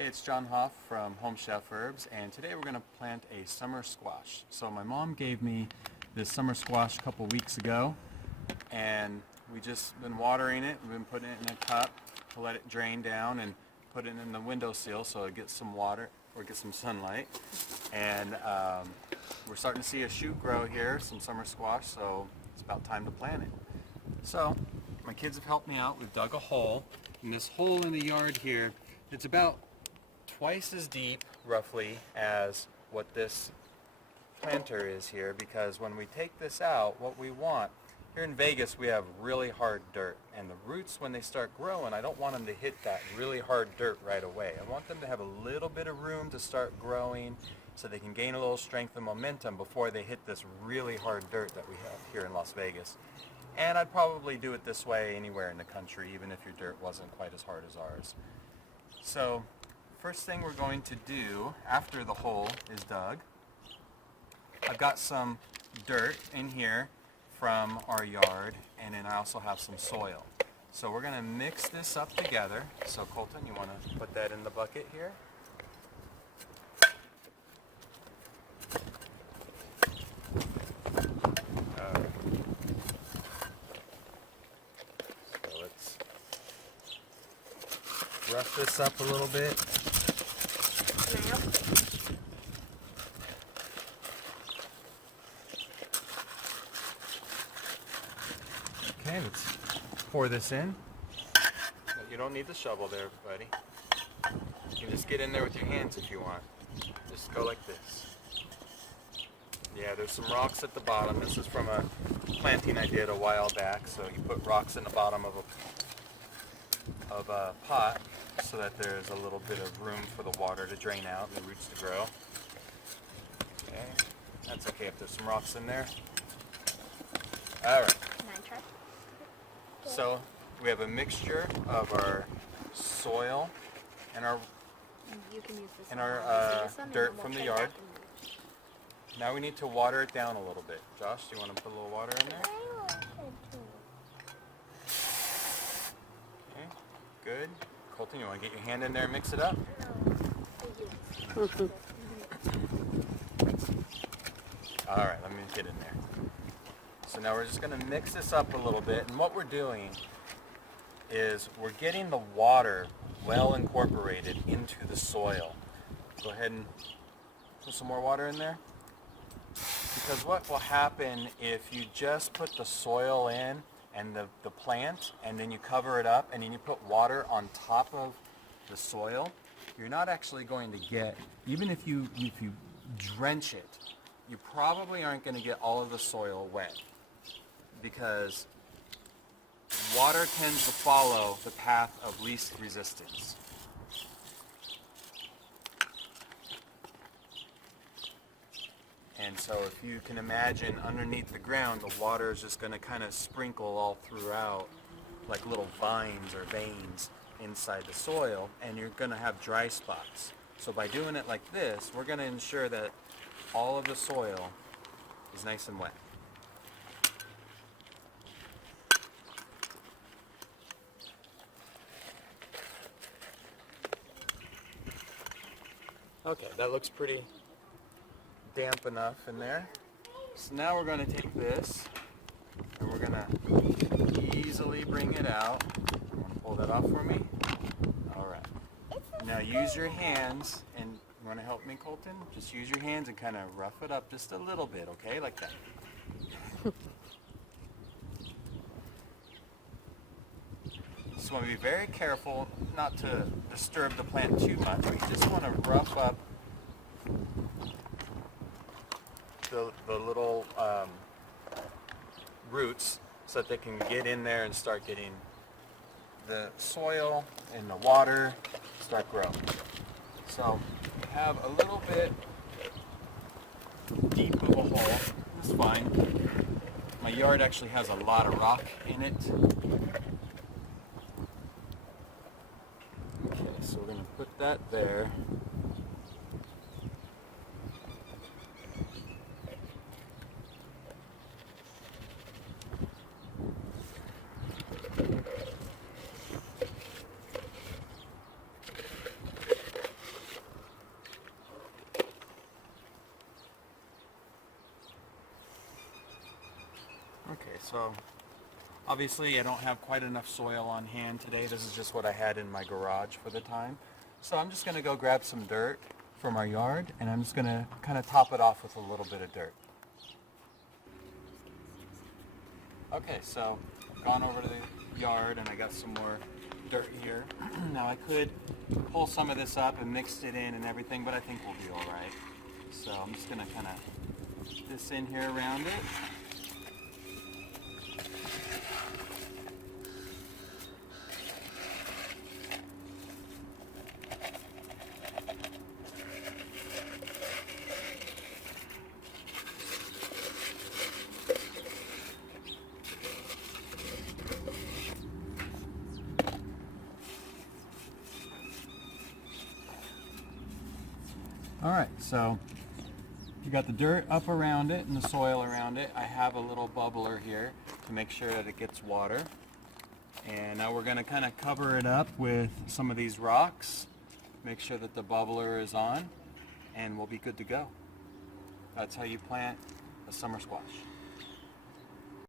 Hey, it's John Hoff from Home Chef Herbs, and today we're going to plant a summer squash. So my mom gave me this summer squash a couple weeks ago, and we just been watering it. We've been putting it in a cup to let it drain down and put it in the windowsill so it gets some water or get some sunlight. And we're starting to see a shoot grow here, some summer squash, so it's about time to plant it. So my kids have helped me out. We've dug a hole, and this hole in the yard here, it's about twice as deep, roughly, as what this planter is here, because when we take this out, what we want, here in Vegas we have really hard dirt, and the roots, when they start growing, I don't want them to hit that really hard dirt right away. I want them to have a little bit of room to start growing so they can gain a little strength and momentum before they hit this really hard dirt that we have here in Las Vegas. And I'd probably do it this way anywhere in the country, even if your dirt wasn't quite as hard as ours. So first thing we're going to do after the hole is dug, I've got some dirt in here from our yard, and then I also have some soil. So we're going to mix this up together. So Colton, you want to put that in the bucket here? So let's rough this up a little bit. Okay, let's pour this in. You don't need the shovel there, buddy. You can just get in there with your hands if you want. Just go like this. Yeah, there's some rocks at the bottom. This is from a planting I did a while back. So you put rocks in the bottom of a pot so that there's a little bit of room for the water to drain out and the roots to grow. Okay, that's okay if there's some rocks in there. All right. So we have a mixture of our soil and our dirt from the yard. Now we need to water it down a little bit. Josh, do you want to put a little water in there? Okay, good. Colton, you want to get your hand in there and mix it up? All right, let me get in there. So now we're just going to mix this up a little bit, and what we're doing is we're getting the water well incorporated into the soil. Go ahead and put some more water in there. Because what will happen if you just put the soil in and the plant, and then you cover it up, and then you put water on top of the soil, you're not actually going to get, even if you drench it, you probably aren't going to get all of the soil wet, because water tends to follow the path of least resistance. And so if you can imagine underneath the ground, the water is just going to kind of sprinkle all throughout like little vines or veins inside the soil, and you're going to have dry spots. So by doing it like this, we're going to ensure that all of the soil is nice and wet. Okay, that looks pretty damp enough in there. So now we're going to take this and we're going to easily bring it out. You want to pull that off for me? All right. Now use your hands, and you want to help me, Colton? Just use your hands and kind of rough it up just a little bit, okay? Like that. Just want to be very careful not to disturb the plant too much. We just want to rough up the little roots so that they can get in there and start getting the soil and the water start growing. So we have a little bit deep of a hole. That's fine. My yard actually has a lot of rock in it. Okay, so we're going to put that there. so obviously I don't have quite enough soil on hand today. This is just what I had in my garage for the time. So I'm just going to go grab some dirt from our yard, and I'm just going to kind of top it off with a little bit of dirt. Okay, so I've gone over to the yard and I got some more dirt here. Now I could pull some of this up and mix it in and everything, but I think we'll be all right. So I'm just going to kind of put this in here around it. All right, so you got the dirt up around it and the soil around it. I have a little bubbler here to make sure that it gets water. And now we're gonna kind of cover it up with some of these rocks, make sure that the bubbler is on, and we'll be good to go. That's how you plant a summer squash.